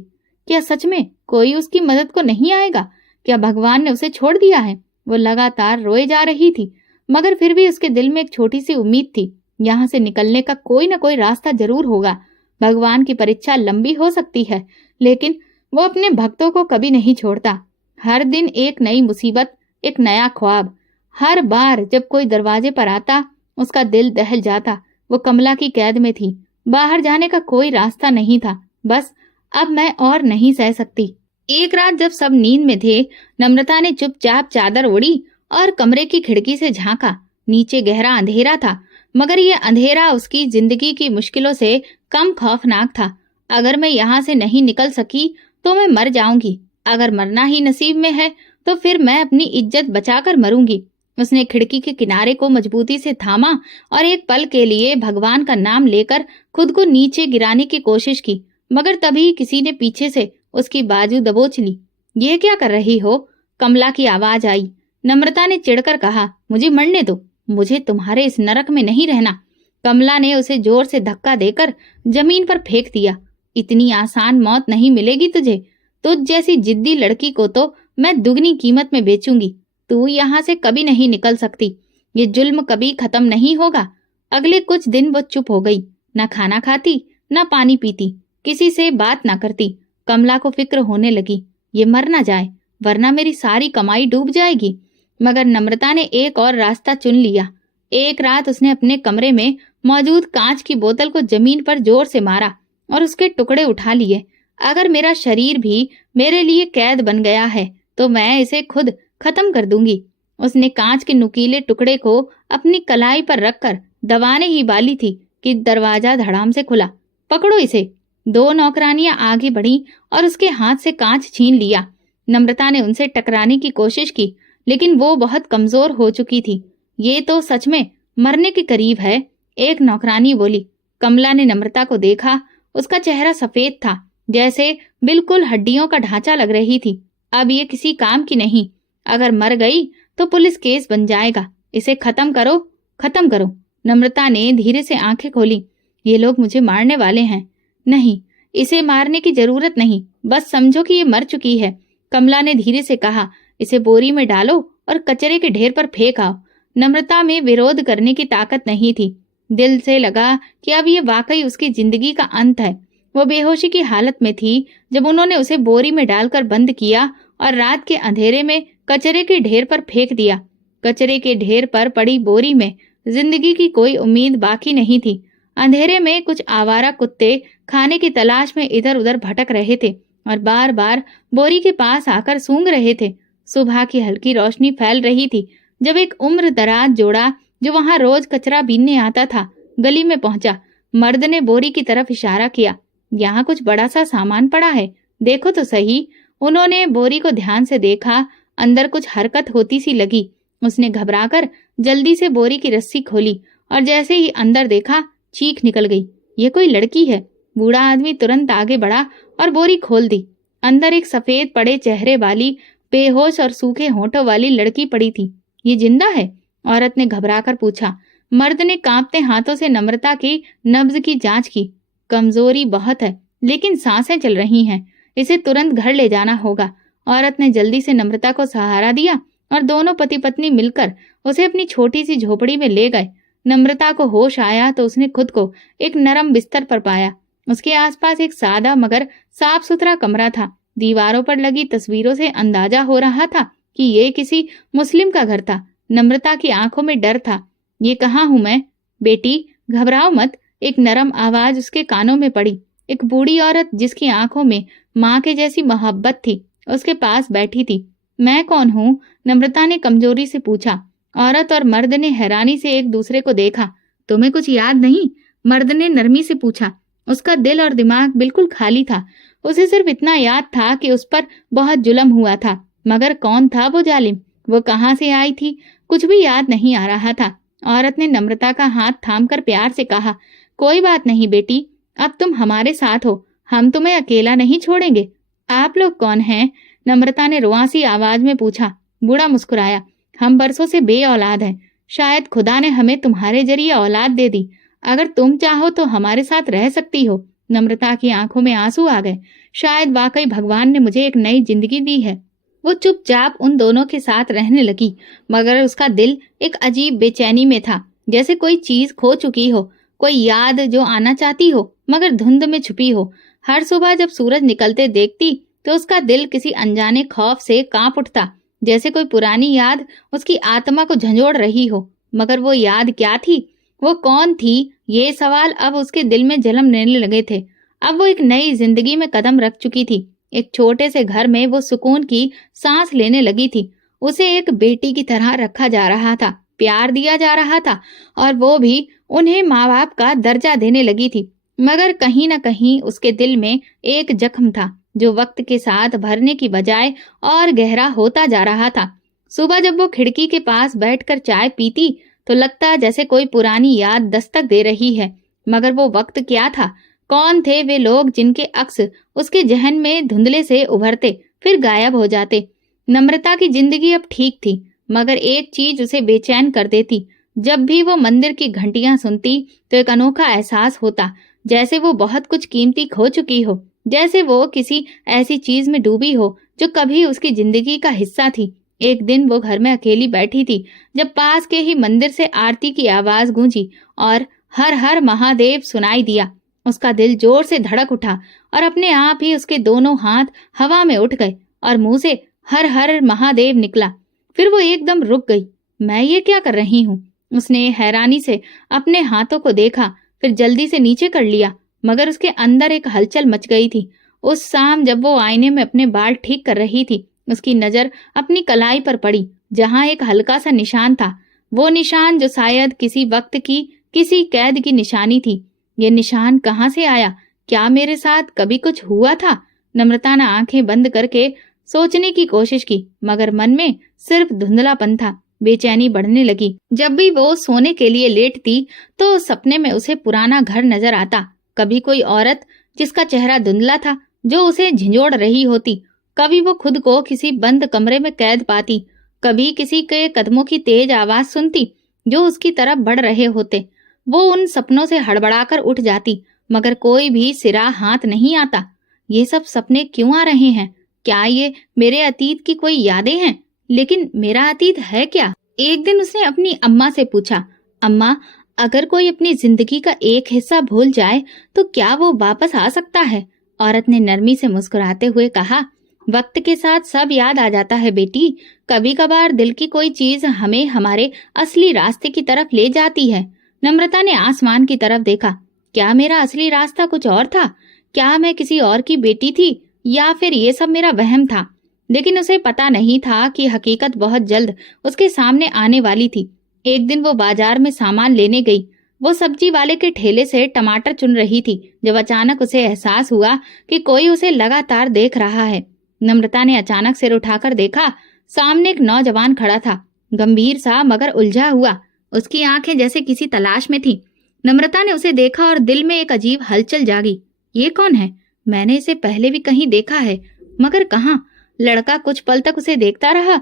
क्या सच में कोई उसकी मदद को नहीं आएगा? क्या भगवान ने उसे छोड़ दिया है? वो लगातार रोए जा रही थी, मगर फिर भी उसके दिल में एक छोटी सी उम्मीद थी। यहाँ से निकलने का कोई न कोई रास्ता जरूर होगा। भगवान की परीक्षा लंबी हो सकती है, लेकिन वो अपने भक्तों को कभी नहीं छोड़ता। हर दिन एक नई मुसीबत, एक नया ख्वाब। हर बार जब कोई दरवाजे पर आता, उसका दिल दहल जाता। वो कमला की कैद में थी, बाहर जाने का कोई रास्ता नहीं था। बस अब मैं और नहीं सह सकती। एक रात जब सब नींद में थे, नम्रता ने चुपचाप चादर ओढ़ी और कमरे की खिड़की से झांका। नीचे गहरा अंधेरा था, मगर ये अंधेरा उसकी जिंदगी की मुश्किलों से कम खौफनाक था। अगर मैं यहाँ से नहीं निकल सकी तो मैं मर जाऊंगी। अगर मरना ही नसीब में है तो फिर मैं अपनी इज्जत बचाकर मरूंगी। उसने खिड़की के किनारे को मजबूती से थामा और एक पल के लिए भगवान का नाम लेकर खुद को नीचे गिराने की कोशिश की, मगर तभी किसी ने पीछे से उसकी बाजू दबोच ली। ये क्या कर रही हो? कमला की आवाज आई। नम्रता ने चिढ़कर कहा, मुझे मरने दो, मुझे तुम्हारे इस नरक में नहीं रहना। कमला ने उसे जोर से धक्का देकर जमीन पर फेंक दिया। इतनी आसान मौत नहीं मिलेगी तुझे। तुझ जैसी जिद्दी लड़की को तो मैं दुगनी कीमत में बेचूंगी। तू यहाँ से कभी नहीं निकल सकती। ये जुल्म कभी खत्म नहीं होगा। अगले कुछ दिन वो चुप हो गई, ना खाना खाती, ना पानी पीती, किसी से बात ना करती। कमला को फिक्र होने लगी, ये मर ना जाए वरना मेरी सारी कमाई डूब जाएगी। मगर नम्रता ने एक और रास्ता चुन लिया। एक रात उसने अपने कमरे में मौजूद कांच की बोतल को जमीन पर जोर से मारा और उसके टुकड़े उठा लिए। अगर मेरा शरीर भी मेरे लिए कैद बन गया है तो मैं इसे खुद खत्म कर दूंगी। उसने कांच के नुकीले टुकड़े को अपनी कलाई पर रखकर दबाने ही वाली थी कि दरवाजा धड़ाम से खुला। पकड़ो इसे। दो नौकरानियां आगे बढ़ीं और उसके हाथ से कांच छीन लिया। नम्रता ने उनसे टकराने की कोशिश की, लेकिन वो बहुत कमजोर हो चुकी थी। ये तो सच में मरने के करीब है, एक नौकरानी बोली। कमला ने नम्रता को देखा। उसका चेहरा सफेद था, जैसे बिल्कुल हड्डियों का ढांचा लग रही थी। अब ये किसी काम की नहीं। अगर मर गई तो पुलिस केस बन जाएगा। इसे खत्म करो, खत्म करो। नम्रता ने धीरे से आंखें खोली। ये लोग मुझे मारने वाले हैं। नहीं, इसे मारने की जरूरत नहीं, बस समझो कि ये मर चुकी है। कमला ने धीरे से कहा, इसे बोरी में डालो और कचरे के ढेर पर फेंक आओ। नम्रता में विरोध करने की ताकत नहीं थी। दिल से लगा कि अब ये वाकई उसकी जिंदगी का अंत है। वो बेहोशी की हालत में थी जब उन्होंने उसे बोरी में डालकर बंद किया और रात के अंधेरे में कचरे के ढेर पर फेंक दिया। कचरे के ढेर पर पड़ी बोरी में जिंदगी की कोई उम्मीद बाकी नहीं थी। अंधेरे में कुछ आवारा कुत्ते खाने की तलाश में इधर उधर भटक रहे थे और बार बार बोरी के पास आकर सूंघ रहे थे। सुबह की हल्की रोशनी फैल रही थी जब एक उम्र दराज जोड़ा जो वहां रोज कचरा बीनने आता था गली में पहुंचा। मर्द ने बोरी की तरफ इशारा किया, यहाँ कुछ बड़ा सा सामान पड़ा है, देखो तो सही। उन्होंने बोरी को ध्यान से देखा। अंदर कुछ हरकत होती सी लगी। उसने घबराकर जल्दी से बोरी की रस्सी खोली और जैसे ही अंदर देखा, चीख निकल गई। ये कोई लड़की है। बूढ़ा आदमी तुरंत आगे बढ़ा और बोरी खोल दी। अंदर एक सफेद पड़े चेहरे वाली, बेहोश और सूखे होठों वाली लड़की पड़ी थी। ये जिंदा है? औरत ने घबराकर पूछा। मर्द ने कांपते हाथों से नम्रता की नब्ज की जांच की। कमजोरी बहुत है, लेकिन सांसें चल रही हैं। इसे तुरंत घर ले जाना होगा। औरत ने जल्दी से नम्रता को सहारा दिया और दोनों पति पत्नी मिलकर उसे अपनी छोटी सी झोपड़ी में ले गए। नम्रता को होश आया तो उसने खुद को एक नरम बिस्तर पर पाया। उसके आसपास एक सादा मगर साफ सुथरा कमरा था। दीवारों पर लगी तस्वीरों से अंदाजा हो रहा था कि ये किसी मुस्लिम का घर था। नम्रता की आंखों में डर था। ये कहाँ हूं मैं? बेटी, घबराओ मत, एक नरम आवाज उसके कानों में पड़ी। एक बूढ़ी औरत जिसकी आंखों में माँ के जैसी मोहब्बत थी, उसके पास बैठी थी। मैं कौन हूँ? नम्रता ने कमजोरी से पूछा। औरत और मर्द ने हैरानी से एक दूसरे को देखा। तुम्हें कुछ याद नहीं? मर्द ने नरमी से पूछा। उसका दिल और दिमाग बिल्कुल खाली था। उसे सिर्फ इतना याद था कि उस पर बहुत जुल्म हुआ था, मगर कौन था वो जालिम? वो कहाँ से आई थी? कुछ भी याद नहीं आ रहा था। औरत ने नम्रता का हाथ थामकर प्यार से कहा, कोई बात नहीं बेटी, अब तुम हमारे साथ हो, हम तुम्हें अकेला नहीं छोड़ेंगे। आप लोग कौन हैं? नम्रता ने रुआसी आवाज में पूछा। बूढ़ा मुस्कुराया। हम बरसों से बे औलाद हैं। शायद खुदा ने हमें तुम्हारे जरिए औलाद दे दी। अगर तुम चाहो तो हमारे साथ रह सकती हो। नम्रता की आंखों में आंसू आ गए। शायद वाकई भगवान ने मुझे एक नई जिंदगी दी है। वो चुपचाप उन दोनों के साथ रहने लगी, मगर उसका दिल एक अजीब बेचैनी में था, जैसे कोई चीज खो चुकी हो, कोई याद जो आना चाहती हो मगर धुंध में छुपी हो। हर सुबह जब सूरज निकलते देखती तो उसका दिल किसी अनजाने खौफ से कांप उठता, जैसे कोई पुरानी याद उसकी आत्मा को झंझोड़ रही हो। मगर वो याद क्या थी? वो कौन थी? ये सवाल अब उसके दिल में जन्म लेने लगे थे। अब वो एक नई जिंदगी में कदम रख चुकी थी। एक छोटे से घर में वो सुकून की सांस लेने लगी थी। उसे एक बेटी की तरह रखा जा रहा था, प्यार दिया जा रहा था और वो भी उन्हें माँ बाप का दर्जा देने लगी थी। मगर कहीं न कहीं उसके दिल में एक जख्म था जो वक्त के साथ भरने की बजाय और गहरा होता जा रहा था। सुबह जब वो खिड़की के पास बैठकर चाय पीती तो लगता जैसे कोई पुरानी याद दस्तक दे रही है। मगर वो वक्त क्या था? कौन थे वे लोग जिनके अक्स उसके जहन में धुंधले से उभरते फिर गायब हो जाते? नम्रता की जिंदगी अब ठीक थी, मगर एक चीज उसे बेचैन कर देती। जब भी वो मंदिर की घंटियां सुनती तो एक अनोखा एहसास होता, जैसे वो बहुत कुछ कीमती खो चुकी हो, जैसे वो किसी ऐसी चीज में डूबी हो जो कभी उसकी जिंदगी का हिस्सा थी। एक दिन वो घर में अकेली बैठी थी जब पास के ही मंदिर से आरती की आवाज गूंजी और हर हर महादेव सुनाई दिया। उसका दिल जोर से धड़क उठा और अपने आप ही उसके दोनों हाथ हवा में उठ गए और मुंह से हर हर महादेव निकला। फिर वो एकदम रुक गई। मैं ये क्या कर रही हूँ? उसने हैरानी से अपने हाथों को देखा, फिर जल्दी से नीचे कर लिया, मगर उसके अंदर एक हलचल मच गई थी। उस शाम जब वो आईने में अपने बाल ठीक कर रही थी, उसकी नजर अपनी कलाई पर पड़ी, जहां एक हल्का सा निशान था। वो निशान जो शायद किसी वक्त की किसी कैद की निशानी थी। ये निशान कहाँ से आया? क्या मेरे साथ कभी कुछ हुआ था? नम्रता ने आंखें बंद करके सोचने की कोशिश की, मगर मन में सिर्फ धुंधलापन था। बेचैनी बढ़ने लगी। जब भी वो सोने के लिए लेटती तो सपने में उसे पुराना घर नजर आता। कभी कोई औरत जिसका चेहरा धुंधला था जो उसे झिंझोड़ रही होती, कभी वो खुद को किसी बंद कमरे में कैद पाती, कभी किसी के कदमों की तेज आवाज सुनती जो उसकी तरफ बढ़ रहे होते। वो उन सपनों से हड़बड़ाकर उठ जाती, मगर कोई भी सिरा हाथ नहीं आता। ये सब सपने क्यों आ रहे हैं? क्या ये मेरे अतीत की कोई यादें हैं? लेकिन मेरा अतीत है क्या? एक दिन उसने अपनी अम्मा से पूछा, अम्मा, अगर कोई अपनी जिंदगी का एक हिस्सा भूल जाए तो क्या वो वापस आ सकता है? औरत ने नरमी से मुस्कुराते हुए कहा, वक्त के साथ सब याद आ जाता है बेटी। कभी कभार दिल की कोई चीज हमें हमारे असली रास्ते की तरफ ले जाती है। नम्रता ने आसमान की तरफ देखा। क्या मेरा असली रास्ता कुछ और था? क्या मैं किसी और की बेटी थी, या फिर ये सब मेरा वहम था? लेकिन उसे पता नहीं था कि हकीकत बहुत जल्द उसके सामने आने वाली थी। एक दिन वो बाजार में सामान लेने गई। वो सब्जी वाले के ठेले से टमाटर चुन रही थी जब अचानक उसे एहसास हुआ कि कोई उसे लगातार देख रहा है। नम्रता ने अचानक सिर उठाकर देखा। सामने एक नौजवान खड़ा था, गंभीर सा मगर उलझा हुआ। उसकी आंखें जैसे किसी तलाश में थी। नम्रता ने उसे देखा और दिल में एक अजीब हलचल जागी। ये कौन है? मैंने इसे पहले भी कहीं देखा है, मगर कहाँ? लड़का कुछ पल तक उसे देखता रहा,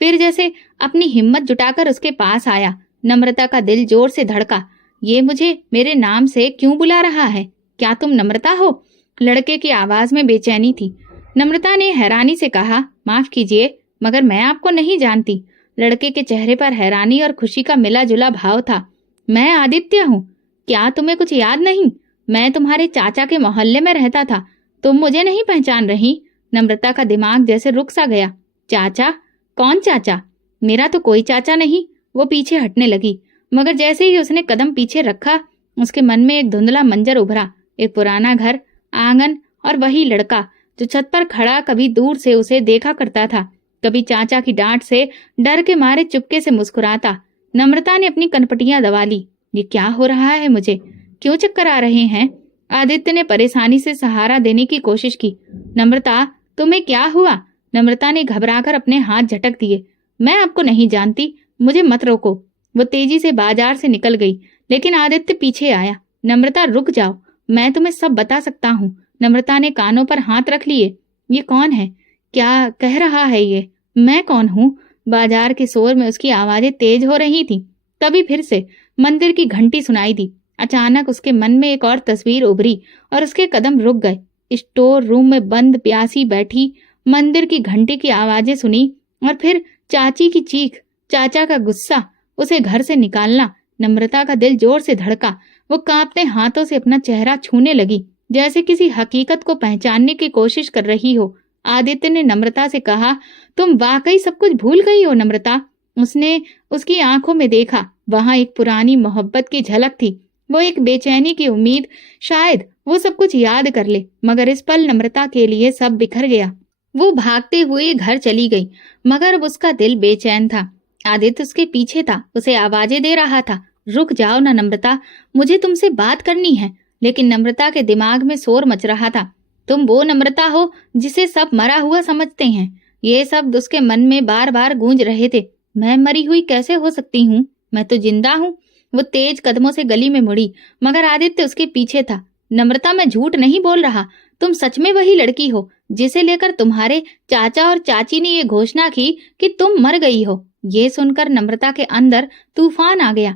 फिर जैसे अपनी हिम्मत जुटाकर उसके पास आया। नम्रता का दिल जोर से धड़का। ये मुझे मेरे नाम से क्यों बुला रहा है? क्या तुम नम्रता हो? लड़के की आवाज में बेचैनी थी। नम्रता ने हैरानी से कहा, माफ कीजिए, मगर मैं आपको नहीं जानती। लड़के के चेहरे पर हैरानी और खुशी का मिला जुला भाव था। मैं आदित्य हूँ। क्या तुम्हें कुछ याद नहीं? मैं तुम्हारे चाचा के मोहल्ले में रहता था। तुम मुझे नहीं पहचान रही? नम्रता का दिमाग जैसे रुक सा गया। चाचा? कौन चाचा? मेरा तो कोई चाचा नहीं। वो पीछे हटने लगी, मगर जैसे ही उसने कदम पीछे रखा, उसके मन में एक धुंधला मंजर उभरा। एक पुराना घर, आंगन और वही लड़का जो छत पर खड़ा कभी दूर से उसे देखा करता था, कभी चाचा की डांट से डर के मारे चुपके से मुस्कुराता। नम्रता ने अपनी कनपटियां दबा ली। ये क्या हो रहा है मुझे? क्यों चक्कर आ रहे हैं? आदित्य ने परेशानी से सहारा देने की कोशिश की। नम्रता, तुम्हें क्या हुआ? नम्रता ने घबराकर अपने हाथ झटक दिए। मैं आपको नहीं जानती, मुझे मत रोको। वो तेजी से बाजार से निकल गई, लेकिन आदित्य पीछे आया। नम्रता, रुक जाओ, मैं तुम्हें सब बता सकता हूँ। नम्रता ने कानों पर हाथ रख लिए। ये कौन है? क्या कह रहा है ये? मैं कौन हूँ? बाजार के शोर में उसकी आवाजें तेज हो रही थी। तभी फिर से मंदिर की घंटी सुनाई दी। अचानक उसके मन में एक और तस्वीर उभरी और उसके कदम रुक गए। स्टोर रूम में बंद प्यासी बैठी, मंदिर की घंटी की आवाजें सुनी और फिर चाची की चीख, चाचा का गुस्सा, उसे घर से निकालना। नम्रता का दिल जोर से धड़का। वो कांपते हाथों से अपना चेहरा छूने लगी, जैसे किसी हकीकत को पहचानने की कोशिश कर रही हो। आदित्य ने नम्रता से कहा, तुम वाकई सब कुछ भूल गई हो नम्रता। उसने उसकी आंखों में देखा। वहां एक पुरानी मोहब्बत की झलक थी, वो एक बेचैनी की उम्मीद। शायद वो सब कुछ याद कर ले, मगर इस पल नम्रता के लिए सब बिखर गया। वो भागते हुए घर चली गई, मगर अब उसका दिल बेचैन था। आदित्य उसके पीछे था, उसे आवाजें दे रहा था, रुक जाओ ना नम्रता, मुझे तुमसे बात करनी है। लेकिन नम्रता के दिमाग में शोर मच रहा था। तुम वो नम्रता हो जिसे सब मरा हुआ समझते हैं। ये शब्द उसके मन में बार बार गूंज रहे थे। मैं मरी हुई कैसे हो सकती हूँ? मैं तो जिंदा हूँ। वो तेज कदमों से गली में मुड़ी, मगर आदित्य उसके पीछे था। नम्रता, मैं झूठ नहीं बोल रहा। तुम सच में वही लड़की हो जिसे लेकर तुम्हारे चाचा और चाची ने ये घोषणा की कि तुम मर गई हो। ये सुनकर नम्रता के अंदर तूफान आ गया।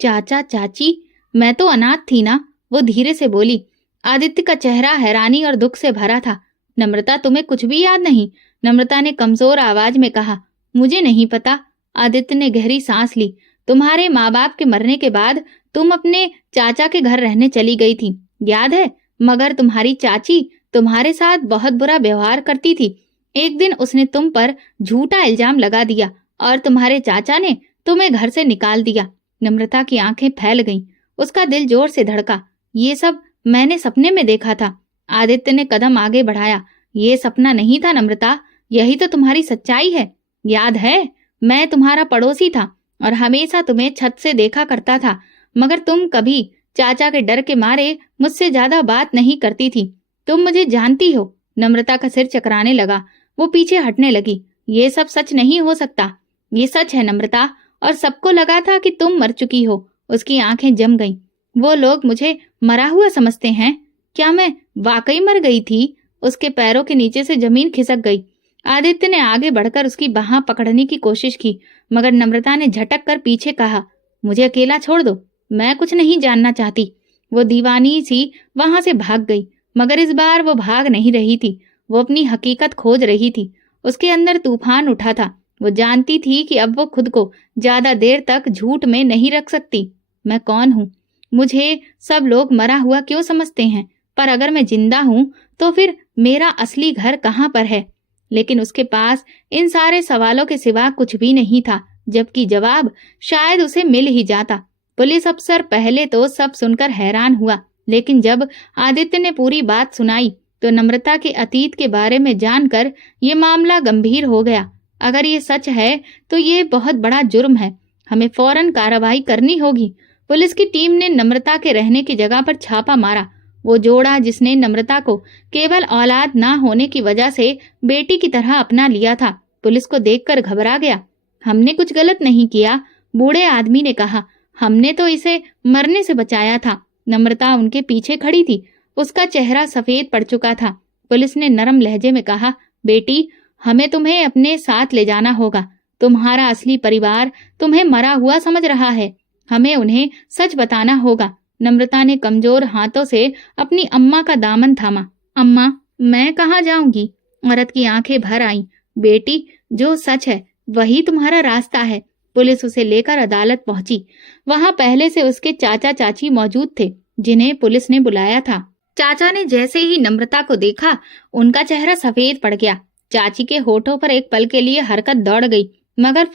चाचा चाची? मैं तो अनाथ थी ना, वो धीरे से बोली। आदित्य का चेहरा हैरानी और दुख से भरा था। नम्रता, तुम्हें कुछ भी याद नहीं? नम्रता ने कमजोर आवाज में कहा। मुझे नहीं पता। आदित्य ने गहरी सांस ली। तुम्हारे माँ बाप के मरने के बाद तुम अपने चाचा के घर रहने चली गई थी, याद है? मगर तुम्हारी चाची तुम्हारे साथ बहुत बुरा व्यवहार करती थी। एक दिन उसने तुम पर झूठा इल्जाम लगा दिया और तुम्हारे चाचा ने तुम्हें घर से निकाल दिया। नम्रता की आंखें फैल गईं। उसका दिल जोर से धड़का। ये सब मैंने सपने में देखा था। आदित्य ने कदम आगे बढ़ाया। ये सपना नहीं था नम्रता, यही तो तुम्हारी सच्चाई है। याद है, मैं तुम्हारा पड़ोसी था और हमेशा तुम्हें छत से देखा करता था, मगर तुम कभी चाचा के डर के मारे मुझसे ज्यादा बात नहीं करती थी। तुम मुझे जानती हो। नम्रता का सिर चकराने लगा। वो पीछे हटने लगी। ये सब सच नहीं हो सकता। ये सच है नम्रता, और सबको लगा था कि तुम मर चुकी हो। उसकी आंखें जम गईं। वो लोग मुझे मरा हुआ समझते हैं। क्या मैं वाकई मर गई थी? उसके पैरों के नीचे से जमीन खिसक गई। आदित्य ने आगे बढ़कर उसकी बाह पकड़ने की कोशिश की, मगर नम्रता ने झटक कर पीछे कहा, मुझे अकेला छोड़ दो, मैं कुछ नहीं जानना चाहती। वो दीवानी सी वहां से भाग गई, मगर इस बार वो भाग नहीं रही थी। वो अपनी हकीकत खोज रही थी। उसके अंदर तूफान उठा था। वो जानती थी कि अब वो खुद को ज्यादा देर तक झूठ में नहीं रख सकती। मैं कौन हूँ? मुझे सब लोग मरा हुआ क्यों समझते हैं? पर अगर मैं जिंदा हूँ तो फिर मेरा असली घर कहाँ पर है? लेकिन उसके पास इन सारे सवालों के सिवा कुछ भी नहीं था, जबकि जवाब शायद उसे मिल ही जाता। पुलिस अफसर पहले तो सब सुनकर हैरान हुआ, लेकिन जब आदित्य ने पूरी बात सुनाई तो नम्रता के अतीत के बारे में जानकर ये मामला गंभीर हो गया। अगर ये सच है तो ये बहुत बड़ा जुर्म है। हमें फौरन कार्रवाई करनी होगी। पुलिस की टीम ने नम्रता के रहने की जगह पर छापा मारा। वो जोड़ा जिसने नम्रता को केवल औलाद ना होने की वजह से बेटी की तरह अपना लिया था, पुलिस को देखकर घबरा गया। हमने कुछ गलत नहीं किया, बूढ़े आदमी ने कहा। हमने तो इसे मरने से बचाया था। नम्रता उनके पीछे खड़ी थी। उसका चेहरा सफेद पड़ चुका था। पुलिस ने नरम लहजे में कहा, बेटी, हमें तुम्हें अपने साथ ले जाना होगा। तुम्हारा असली परिवार तुम्हें मरा हुआ समझ रहा है। हमें उन्हें सच बताना होगा। नम्रता ने कमजोर हाथों से अपनी अम्मा का दामन थामा। अम्मा, मैं कहाँ जाऊंगी? औरत की आंखें भर आईं। बेटी, जो सच है वही तुम्हारा रास्ता है। पुलिस उसे लेकर अदालत पहुंची। वहां पहले से उसके चाचा चाची मौजूद थे, जिन्हें पुलिस ने बुलाया था। चाचा ने जैसे ही नम्रता को देखा, उनका चेहरा सफेद पड़ गया। चाची के होठों पर एक पल के लिए हरकत दौड़ गई, मगर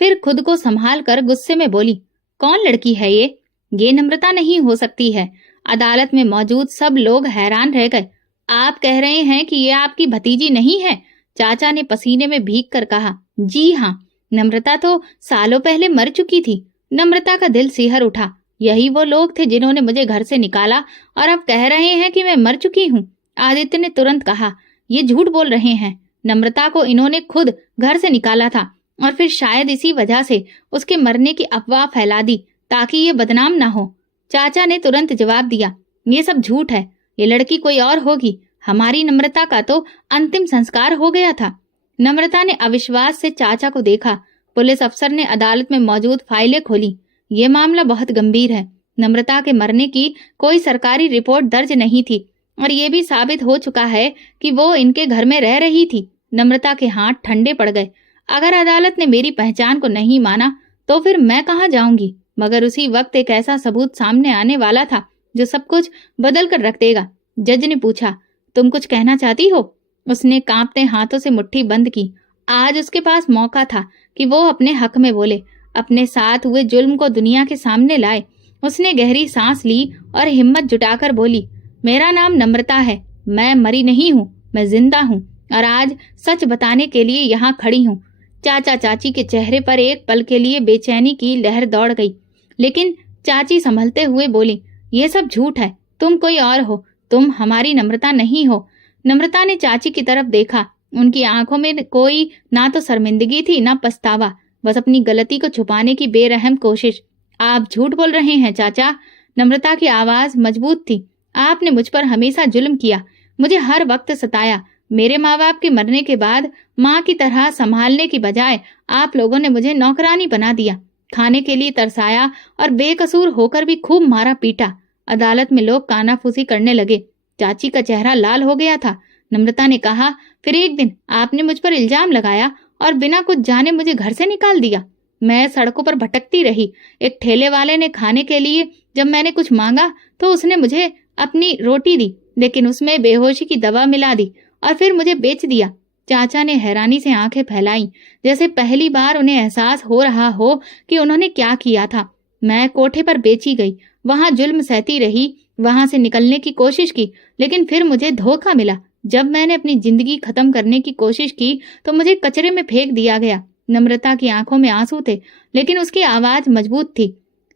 फिर खुद को संभाल कर गुस्से में बोली, कौन लड़की है ये? ये नम्रता नहीं हो सकती है। अदालत में मौजूद सब लोग हैरान रह गए। आप कह रहे हैं कि ये आपकी भतीजी नहीं है? चाचा ने पसीने में भीग कर कहा। जी हाँ, नम्रता तो सालों पहले मर चुकी थी। नम्रता का दिल सिहर उठा। यही वो लोग थे जिन्होंने मुझे घर से निकाला और अब कह रहे हैं कि मैं मर चुकी हूँ। आदित्य ने तुरंत कहा, ये झूठ बोल रहे हैं। नम्रता को इन्होंने खुद घर से निकाला था और फिर शायद इसी वजह से उसके मरने की अफवाह फैला दी ताकि ये बदनाम ना हो। चाचा ने तुरंत जवाब दिया, ये सब झूठ है। ये लड़की कोई और होगी। हमारी नम्रता का तो अंतिम संस्कार हो गया था। नम्रता ने अविश्वास से चाचा को देखा। पुलिस अफसर ने अदालत में मौजूद फाइलें खोली। ये मामला बहुत गंभीर है। नम्रता के मरने की कोई सरकारी रिपोर्ट दर्ज नहीं थी और ये भी साबित हो चुका है कि वो इनके घर में रह रही थी। नम्रता के हाथ ठंडे पड़ गए। अगर अदालत ने मेरी पहचान को नहीं माना तो फिर मैं कहाँ जाऊंगी? मगर उसी वक्त एक ऐसा सबूत सामने आने वाला था जो सब कुछ बदल कर रख देगा। जज ने पूछा, तुम कुछ कहना चाहती हो? उसने कांपते हाथों से मुट्ठी बंद की। आज उसके पास मौका था कि वो अपने हक में बोले, अपने साथ हुए जुल्म को दुनिया के सामने लाए। उसने गहरी सांस ली और हिम्मत जुटाकर बोली, मेरा नाम नम्रता है। मैं मरी नहीं हूँ, मैं जिंदा हूँ और आज सच बताने के लिए यहाँ खड़ी हूँ। चाचा चाची के चेहरे पर एक पल के लिए बेचैनी की लहर दौड़ गई, लेकिन चाची संभलते हुए बोली, ये सब झूठ है। तुम कोई और हो, तुम हमारी नम्रता नहीं हो। नम्रता ने चाची की तरफ देखा। उनकी आंखों में कोई ना तो शर्मिंदगी थी ना पछतावा, बस अपनी गलती को छुपाने की बेरहम कोशिश। आप झूठ बोल रहे हैं चाचा। नम्रता की आवाज मजबूत थी। आपने मुझ पर हमेशा जुल्म किया, मुझे हर वक्त सताया। मेरे माँ बाप के मरने के बाद माँ की तरह संभालने की बजाय आप लोगों ने मुझे नौकरानी बना दिया, खाने के लिए तरसाया और बेकसूर होकर भी खूब मारा पीटा। अदालत में लोग कानाफूसी करने लगे। चाची का चेहरा लाल हो गया था। नम्रता ने कहा, फिर एक दिन आपने मुझ पर इल्जाम लगाया और बिना कुछ जाने मुझे घर से निकाल दिया। मैं सड़कों पर भटकती रही। एक ठेले वाले ने खाने के लिए जब मैंने कुछ मांगा तो उसने मुझे अपनी रोटी दी, लेकिन उसमें बेहोशी की दवा मिला दी और फिर मुझे बेच दिया। चाचा ने हैरानी से आंखें फैलाई, जैसे पहली बार उन्हें एहसास हो रहा हो कि उन्होंने क्या किया था। मैं कोठे पर बेची गई, वहां जुल्म सहती रही, वहां से निकलने की कोशिश की, लेकिन फिर मुझे धोखा मिला। जब मैंने अपनी जिंदगी खत्म करने की कोशिश की तो मुझे कचरे में फेंक दिया गया। नम्रता की आंखों में आंसू थे, लेकिन उसकी आवाज मजबूत थी।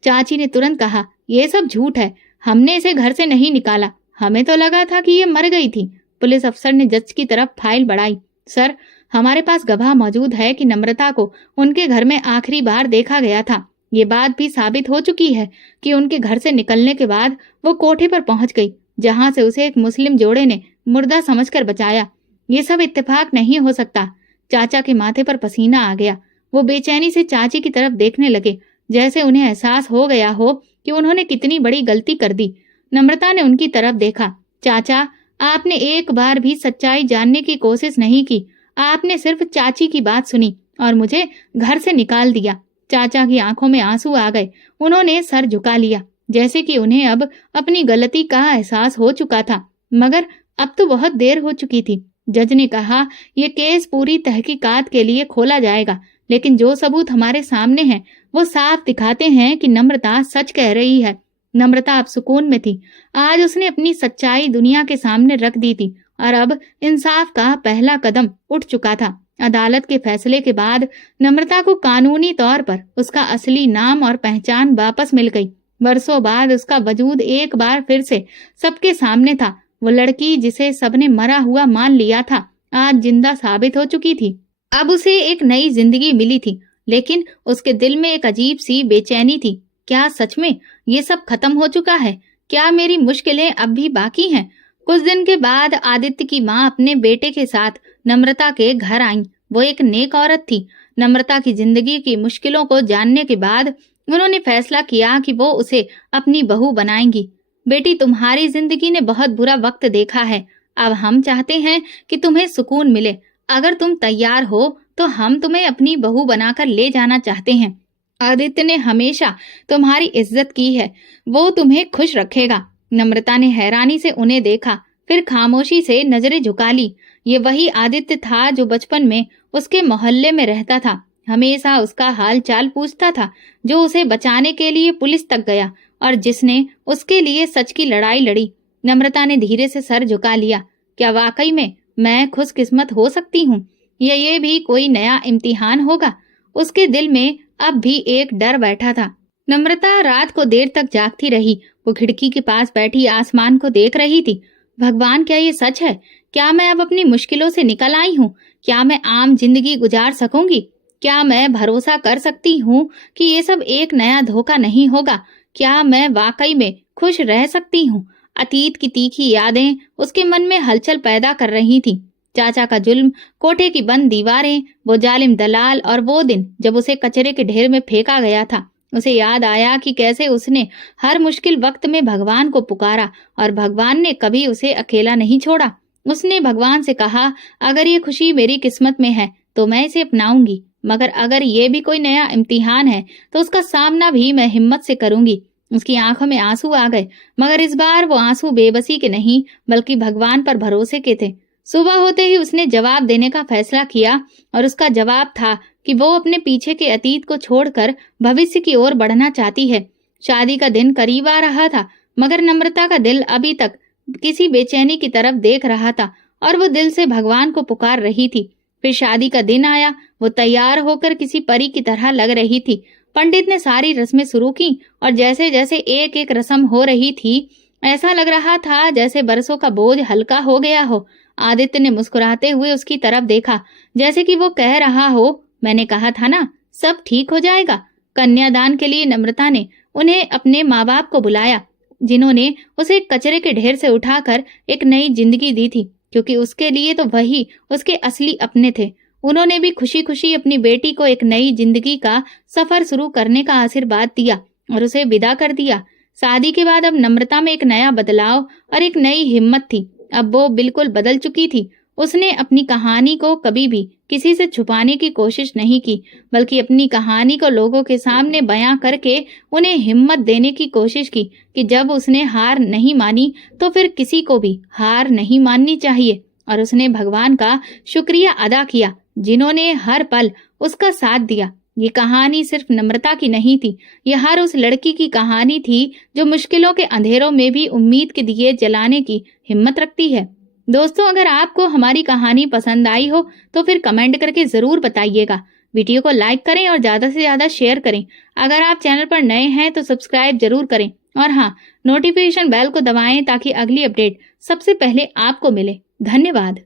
चाची ने तुरंत कहा, ये सब झूठ है, हमने इसे घर से नहीं निकाला, हमें तो लगा था कि ये मर गई थी। पुलिस अफसर ने जज की तरफ फाइल बढ़ाई। सर, हमारे पास गवाह मौजूद है कि नम्रता को उनके घर में आखिरी बार देखा गया था। ये बात भी साबित हो चुकी है कि उनके घर से निकलने के बाद वो कोठे पर पहुंच गई, जहां से उसे एक मुस्लिम जोड़े ने मुर्दा समझकर बचाया। ये सब इत्तेफाक नहीं हो सकता। चाचा के माथे पर पसीना आ गया। वो बेचैनी से चाची की तरफ देखने लगे, जैसे उन्हें एहसास हो गया हो कि उन्होंने कितनी बड़ी गलती कर दी। नम्रता ने उनकी तरफ देखा। चाचा, आपने एक बार भी सच्चाई जानने की कोशिश नहीं की। आपने सिर्फ चाची की बात सुनी और मुझे घर से निकाल दिया। चाचा की आंखों में आंसू आ गए। उन्होंने सर झुका लिया, जैसे कि उन्हें अब अपनी गलती का एहसास हो चुका था, मगर अब तो बहुत देर हो चुकी थी। जज ने कहा, ये केस पूरी तहकीकात के लिए खोला जाएगा, लेकिन जो सबूत हमारे सामने हैं वो साफ दिखाते हैं कि नम्रता सच कह रही है। नम्रता अब सुकून में थी। आज उसने अपनी सच्चाई दुनिया के सामने रख दी थी और अब इंसाफ का पहला कदम उठ चुका था। अदालत के फैसले के बाद नम्रता को कानूनी तौर पर उसका असली नाम और पहचान वापस मिल गई। वर्षों बाद उसका वजूद एक बार फिर से सबके सामने था। वो लड़की जिसे सबने मरा हुआ मान लिया था, आज जिंदा साबित हो चुकी थी। अब उसे एक नई जिंदगी मिली थी, लेकिन उसके दिल में एक अजीब सी बेचैनी थी। क्या सच में ये सब खत्म हो चुका है? क्या मेरी मुश्किलें अब भी बाकी हैं? कुछ दिन के बाद आदित्य की माँ अपने बेटे के साथ नम्रता के घर आईं। वो एक नेक औरत थी। नम्रता की जिंदगी की मुश्किलों को जानने के बाद उन्होंने फैसला किया कि वो उसे अपनी बहू बनाएंगी। बेटी, तुम्हारी जिंदगी ने बहुत बुरा वक्त देखा है। अब हम चाहते हैं कि तुम्हें सुकून मिले। अगर तुम तैयार हो तो हम तुम्हें अपनी बहू बनाकर ले जाना चाहते हैं। आदित्य ने हमेशा तुम्हारी इज्जत की है, वो तुम्हें खुश रखेगा। नम्रता ने हैरानी से उन्हें देखा, फिर खामोशी से नजरें झुका ली। ये वही आदित्य था जो बचपन में उसके मोहल्ले में रहता था, हमेशा उसका हाल चाल पूछता था, जो उसे बचाने के लिए पुलिस तक गया और जिसने उसके लिए सच की लड़ाई लड़ी। नम्रता ने धीरे से सर झुका लिया। क्या वाकई में मैं खुशकिस्मत हो सकती हूँ, या ये भी कोई नया इम्तिहान होगा? उसके दिल में अब भी एक डर बैठा था। नम्रता रात को देर तक जागती रही। वो खिड़की के पास बैठी आसमान को देख रही थी। भगवान, क्या ये सच है? क्या मैं अब अपनी मुश्किलों से निकल आई हूँ? क्या मैं आम जिंदगी गुजार सकूंगी? क्या मैं भरोसा कर सकती हूँ कि ये सब एक नया धोखा नहीं होगा? क्या मैं वाकई में खुश रह सकती हूँ? अतीत की तीखी यादें उसके मन में हलचल पैदा कर रही थी। चाचा का जुल्म, कोठे की बंद दीवारें, वो जालिम दलाल और वो दिन जब उसे कचरे के ढेर में फेंका गया था। उसे याद आया कि कैसे उसने हर मुश्किल वक्त में भगवान को पुकारा और भगवान ने कभी उसे अकेला नहीं छोड़ा। उसने भगवान से कहा, अगर ये खुशी मेरी किस्मत में है तो मैं इसे अपनाऊंगी, मगर अगर ये भी कोई नया इम्तिहान है तो उसका सामना भी मैं हिम्मत से करूंगी। उसकी आंखों में आंसू आ गए, मगर इस बार वो आंसू बेबसी के नहीं बल्कि भगवान पर भरोसे के थे। सुबह होते ही उसने जवाब देने का फैसला किया और उसका जवाब था कि वो अपने पीछे के अतीत को छोड़कर भविष्य की ओर बढ़ना चाहती है। शादी का दिन करीब आ रहा था, मगर नम्रता का दिल अभी तक किसी बेचैनी की तरफ देख रहा था और वो दिल से भगवान को पुकार रही थी। फिर शादी का दिन आया। वो तैयार होकर किसी परी की तरह लग रही थी। पंडित ने सारी रस्में शुरू की और जैसे जैसे एक एक रस्म हो रही थी, ऐसा लग रहा था जैसे बरसों का बोझ हल्का हो गया हो। आदित्य ने मुस्कुराते हुए उसकी तरफ देखा, जैसे कि वो कह रहा हो, मैंने कहा था ना, सब ठीक हो जाएगा। कन्यादान के लिए नम्रता ने उन्हें अपने माँ बाप को बुलाया, जिन्होंने उसे कचरे के ढेर से उठाकर एक नई जिंदगी दी थी, क्योंकि उसके लिए तो वही उसके असली अपने थे। उन्होंने भी खुशी खुशी अपनी बेटी को एक नई जिंदगी का सफर शुरू करने का आशीर्वाद दिया और उसे विदा कर दिया। शादी के बाद अब नम्रता में एक नया बदलाव और एक नई हिम्मत थी। अब वो बिल्कुल बदल चुकी थी। उसने अपनी कहानी को कभी भी किसी से छुपाने की कोशिश नहीं की, बल्कि अपनी कहानी को लोगों के सामने बयां करके उन्हें हिम्मत देने की कोशिश की कि जब उसने हार नहीं मानी तो फिर किसी को भी हार नहीं माननी चाहिए। और उसने भगवान का शुक्रिया अदा किया जिन्होंने हर पल उसका साथ दिया। ये कहानी सिर्फ नम्रता की नहीं थी, यह हर उस लड़की की कहानी थी जो मुश्किलों के अंधेरों में भी उम्मीद के दिए जलाने की हिम्मत रखती है। दोस्तों, अगर आपको हमारी कहानी पसंद आई हो तो फिर कमेंट करके जरूर बताइएगा। वीडियो को लाइक करें और ज्यादा से ज्यादा शेयर करें। अगर आप चैनल पर नए हैं तो सब्सक्राइब जरूर करें और हाँ, नोटिफिकेशन बेल को दबाएं ताकि अगली अपडेट सबसे पहले आपको मिले। धन्यवाद।